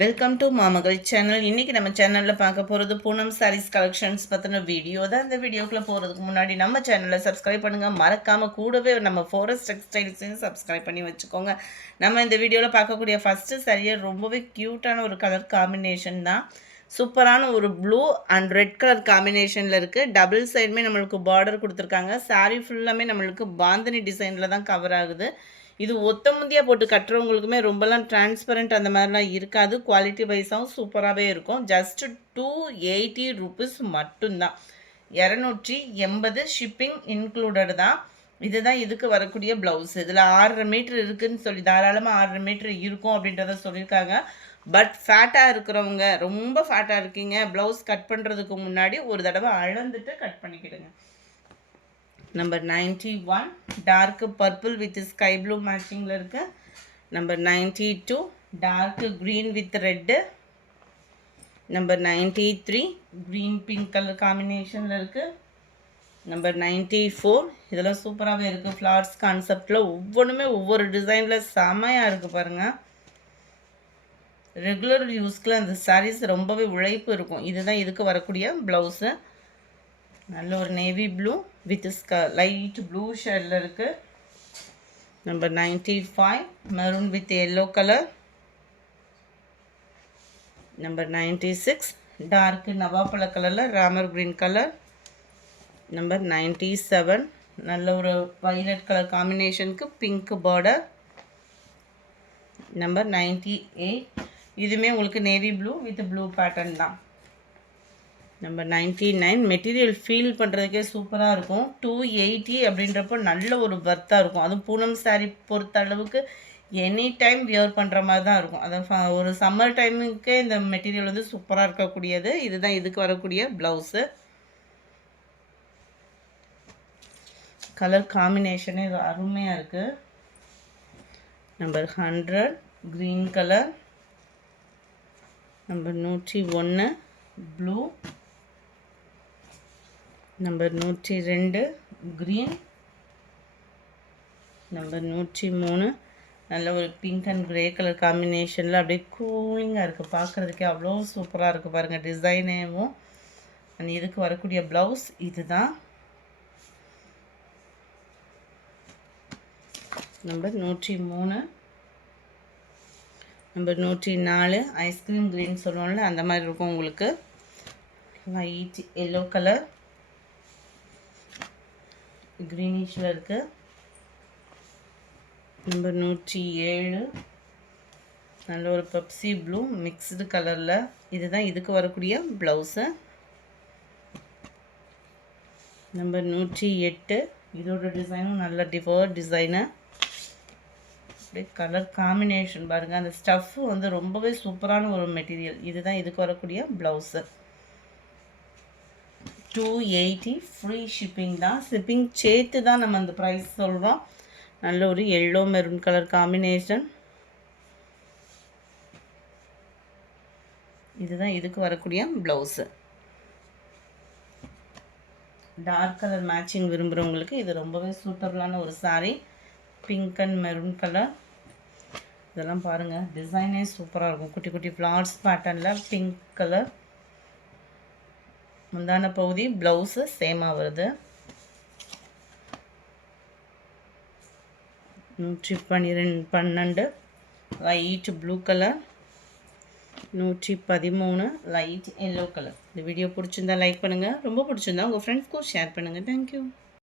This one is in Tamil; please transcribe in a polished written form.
Welcome to மாமகள் channel. இன்றைக்கி நம்ம சேனலில் பார்க்க போகிறது பூனம் சாரீஸ் கலெக்ஷன்ஸ் பற்றின வீடியோ தான். இந்த வீடியோக்குள்ளே போகிறதுக்கு முன்னாடி நம்ம சேனலை சப்ஸ்கிரைப் பண்ணுங்கள். மறக்காமல் கூடவே நம்ம ஃபாரஸ்ட் டெக்ஸ்டைல்ஸையும் சப்ஸ்கிரைப் பண்ணி வச்சுக்கோங்க. நம்ம இந்த வீடியோவில் பார்க்கக்கூடிய ஃபஸ்ட்டு சாரியை ரொம்பவே க்யூட்டான ஒரு கலர் காம்பினேஷன் தான். சூப்பரான ஒரு ப்ளூ அண்ட் ரெட் கலர் காம்பினேஷனில் இருக்குது. டபுள் சைடுமே நம்மளுக்கு பார்டர் கொடுத்துருக்காங்க. சாரீ ஃபுல்லாமே நம்மளுக்கு பாந்தினி டிசைனில் தான் கவர் ஆகுது. இது ஒத்த முந்தியாக போட்டு கட்டுறவங்களுக்குமே ரொம்பலாம் டிரான்ஸ்பரண்ட் அந்த மாதிரிலாம் இருக்காது. குவாலிட்டி வைஸாகவும் சூப்பராகவே இருக்கும். ஜஸ்ட் 280 rupees மட்டும்தான். 280 ஷிப்பிங் இன்க்ளூடட் தான். இதுதான் இதுக்கு வரக்கூடிய ப்ளவுஸ். இதில் 6.5 மீட்டர் இருக்குதுன்னு சொல்லி தாராளமாக 6.5 மீட்டர் இருக்கும் அப்படின்றத சொல்லியிருக்காங்க. பட் ஃபேட்டாக இருக்கிறவங்க, ரொம்ப ஃபேட்டாக இருக்கீங்க, ப்ளவுஸ் கட் பண்ணுறதுக்கு முன்னாடி ஒரு தடவை அளந்துட்டு கட் பண்ணிக்கிடுங்க. Number 91 dark purple with sky blue மேட்சிங்கில் இருக்கு. Number 92 dark green with red. Number 93 green pink colour காம்பினேஷனில் இருக்குது. நம்பர் 94 இதெல்லாம் சூப்பராகவே இருக்குது. ஃப்ளார்ஸ் கான்செப்டில் ஒவ்வொன்றுமே ஒவ்வொரு டிசைனில் செமையாக இருக்குது பாருங்கள். ரெகுலர் யூஸ்க்குள்ள அந்த சாரீஸ் ரொம்பவே உழைப்பு இருக்கும். இதுதான் இதுக்கு வரக்கூடிய ப்ளவுஸு. நல்ல ஒரு navy blue with light blue ஷேடில் இருக்குது. Number 95 maroon with yellow colour. Number 96 dark நவாப்பழ கலரில் ராமர் க்ரீன் கலர். நம்பர் 97 நல்ல ஒரு வைலட் கலர் காம்பினேஷனுக்கு பிங்க் பார்டர். நம்பர் 98 இதுவுமே உங்களுக்கு navy blue with blue pattern தான். நம்பர் 99 மெட்டீரியல் ஃபீல் பண்ணுறதுக்கே சூப்பராக இருக்கும். 280 அப்படின்றப்போ நல்ல ஒரு வர்த்தாக இருக்கும். அதுவும் பூனம் சாரீ பொறுத்த அளவுக்கு எனி டைம் வியர் பண்ணுற மாதிரி தான் இருக்கும். அதை ஒரு சம்மர் டைமுக்கே இந்த மெட்டீரியல் வந்து சூப்பராக இருக்கக்கூடியது. இதுதான் இதுக்கு வரக்கூடிய ப்ளவுஸு. கலர் காம்பினேஷனே அருமையாக இருக்குது. Number 100 green colour. Number 101 blue. Number 102 green. Number 103 நல்ல ஒரு பிங்க் அண்ட் க்ரே கலர் காம்பினேஷனில் அப்படியே கூலிங்காக இருக்குது. பார்க்குறதுக்கே அவ்வளோ சூப்பராக இருக்குது பாருங்கள் டிசைனேவும். அண்ட் இதுக்கு வரக்கூடிய ப்ளவுஸ் இது தான். நம்பர் 103 நம்பர் 104 ஐஸ்கிரீம் க்ரீன் சொல்லுவோம்ல அந்த மாதிரி இருக்கும் உங்களுக்கு. லைட் எல்லோ கலர் க்ரீனிஷில் இருக்குது. நம்பர் 107 நல்ல ஒரு பெப்சி ப்ளூ மிக்ஸ்டு கலரில். இதுதான் இதுக்கு வரக்கூடிய ப்ளவுஸு. நம்பர் 108 இதோட டிசைனும் நல்ல டிஃபர் டிசைனு. அப்படியே கலர் காம்பினேஷன் பாருங்கள். அந்த ஸ்டஃப்பு வந்து ரொம்பவே சூப்பரான ஒரு மெட்டீரியல். இதுதான் இதுக்கு வரக்கூடிய ப்ளவுஸு. 280 ஃப்ரீ ஷிப்பிங் தான். ஷிப்பிங் சேர்த்து தான் நம்ம அந்த ப்ரைஸ் சொல்கிறோம். நல்ல ஒரு எல்லோ மெரூன் கலர் காம்பினேஷன். இதுதான் இதுக்கு வரக்கூடிய ப்ளவுஸு. டார்க் கலர் மேட்சிங் விரும்புகிறவங்களுக்கு இது ரொம்பவே சூட்டபுளான ஒரு sari. Pink and maroon colour. இதெல்லாம் பாருங்கள் டிசைனே சூப்பராக இருக்கும். குட்டி குட்டி ஃப்ளார்ஸ் பேட்டர்னில் பிங்க் கலர். முந்தான பகுதி ப்ளவுஸு சேமாக வருது. 112 light blue colour. 113 light yellow colour. இந்த வீடியோ பிடிச்சிருந்தா லைக் பண்ணுங்கள். ரொம்ப பிடிச்சிருந்தா உங்கள் ஃப்ரெண்ட்ஸ்க்கும் ஷேர் பண்ணுங்கள். தேங்க்யூ.